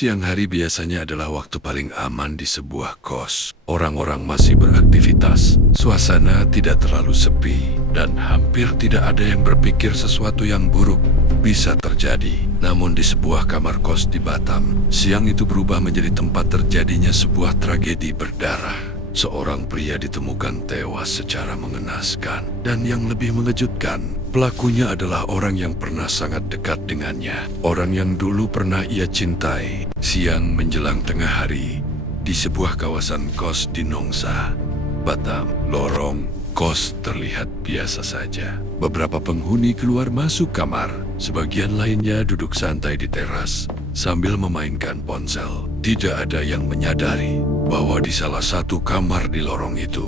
Siang hari biasanya adalah waktu paling aman di sebuah kos. Orang-orang masih beraktivitas, suasana tidak terlalu sepi, dan hampir tidak ada yang berpikir sesuatu yang buruk bisa terjadi. Namun di sebuah kamar kos di Batam, siang itu berubah menjadi tempat terjadinya sebuah tragedi berdarah. Seorang pria ditemukan tewas secara mengenaskan, dan yang lebih mengejutkan, pelakunya adalah orang yang pernah sangat dekat dengannya. Orang yang dulu pernah ia cintai. Siang menjelang tengah hari, di sebuah kawasan kos di Nongsa, Batam, lorong kos terlihat biasa saja. Beberapa penghuni keluar masuk kamar, sebagian lainnya duduk santai di teras sambil memainkan ponsel. Tidak ada yang menyadari bahwa di salah satu kamar di lorong itu,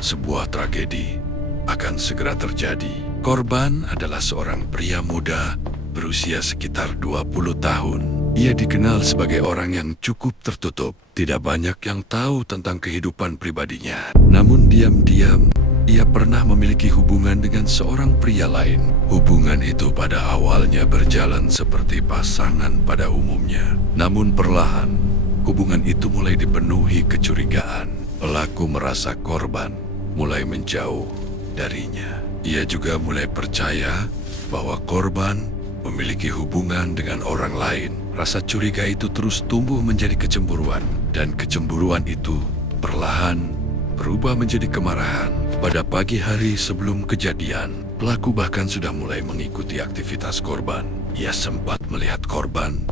sebuah tragedi akan segera terjadi. Korban adalah seorang pria muda berusia sekitar 20 tahun. Ia dikenal sebagai orang yang cukup tertutup. Tidak banyak yang tahu tentang kehidupan pribadinya. Namun diam-diam, ia pernah memiliki hubungan dengan seorang pria lain. Hubungan itu pada awalnya berjalan seperti pasangan pada umumnya. Namun perlahan, hubungan itu mulai dipenuhi kecurigaan. Pelaku merasa korban mulai menjauh darinya. Ia juga mulai percaya bahwa korban memiliki hubungan dengan orang lain. Rasa curiga itu terus tumbuh menjadi kecemburuan, dan kecemburuan itu perlahan berubah menjadi kemarahan. Pada pagi hari sebelum kejadian, pelaku bahkan sudah mulai mengikuti aktivitas korban. Ia sempat melihat korban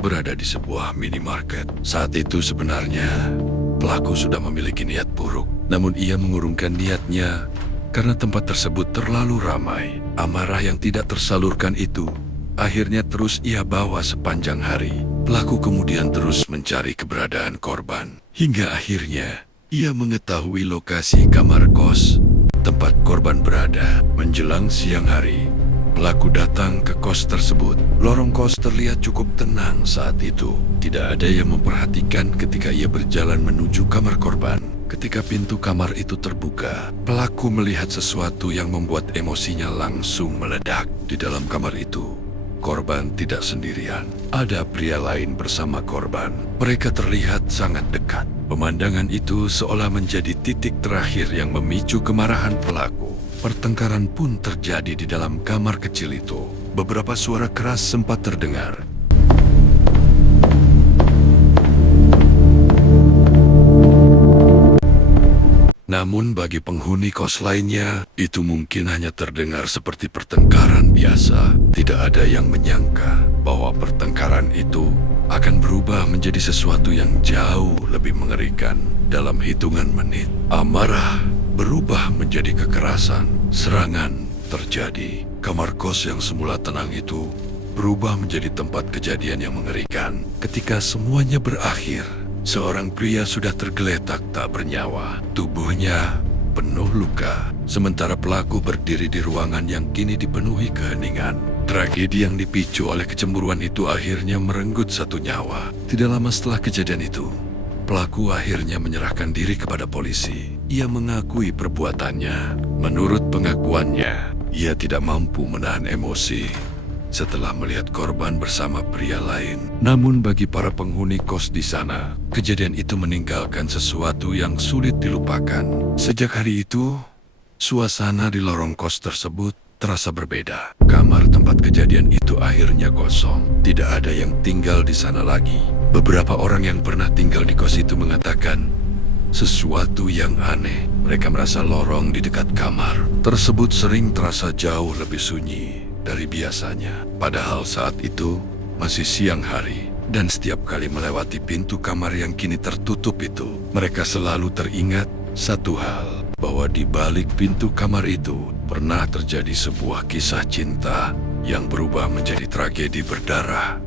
berada di sebuah minimarket. Saat itu sebenarnya pelaku sudah memiliki niat buruk, namun ia mengurungkan niatnya karena tempat tersebut terlalu ramai. Amarah yang tidak tersalurkan itu akhirnya terus ia bawa sepanjang hari. Pelaku kemudian terus mencari keberadaan korban, hingga akhirnya ia mengetahui lokasi kamar kos tempat korban berada. Menjelang siang hari, pelaku datang ke kos tersebut. Lorong kos terlihat cukup tenang saat itu. Tidak ada yang memperhatikan ketika ia berjalan menuju kamar korban. Ketika pintu kamar itu terbuka, pelaku melihat sesuatu yang membuat emosinya langsung meledak. Di dalam kamar itu, korban tidak sendirian. Ada pria lain bersama korban. Mereka terlihat sangat dekat. Pemandangan itu seolah menjadi titik terakhir yang memicu kemarahan pelaku. Pertengkaran pun terjadi di dalam kamar kecil itu. Beberapa suara keras sempat terdengar. Namun bagi penghuni kos lainnya, itu mungkin hanya terdengar seperti pertengkaran biasa. Tidak ada yang menyangka bahwa pertengkaran itu akan berubah menjadi sesuatu yang jauh lebih mengerikan. Dalam hitungan menit, amarah berubah menjadi kekerasan. Serangan terjadi. Kamar kos yang semula tenang itu berubah menjadi tempat kejadian yang mengerikan. Ketika semuanya berakhir, seorang pria sudah tergeletak tak bernyawa. Tubuhnya penuh luka, sementara pelaku berdiri di ruangan yang kini dipenuhi keheningan. Tragedi yang dipicu oleh kecemburuan itu akhirnya merenggut satu nyawa. Tidak lama setelah kejadian itu, pelaku akhirnya menyerahkan diri kepada polisi. Ia mengakui perbuatannya. Menurut pengakuannya, ia tidak mampu menahan emosi setelah melihat korban bersama pria lain. Namun bagi para penghuni kos di sana, kejadian itu meninggalkan sesuatu yang sulit dilupakan. Sejak hari itu, suasana di lorong kos tersebut terasa berbeda. Kamar tempat kejadian itu akhirnya kosong. Tidak ada yang tinggal di sana lagi. Beberapa orang yang pernah tinggal di kos itu mengatakan sesuatu yang aneh. Mereka merasa lorong di dekat kamar tersebut sering terasa jauh lebih sunyi dari biasanya. Padahal saat itu masih siang hari, dan setiap kali melewati pintu kamar yang kini tertutup itu, mereka selalu teringat satu hal, bahwa di balik pintu kamar itu pernah terjadi sebuah kisah cinta yang berubah menjadi tragedi berdarah.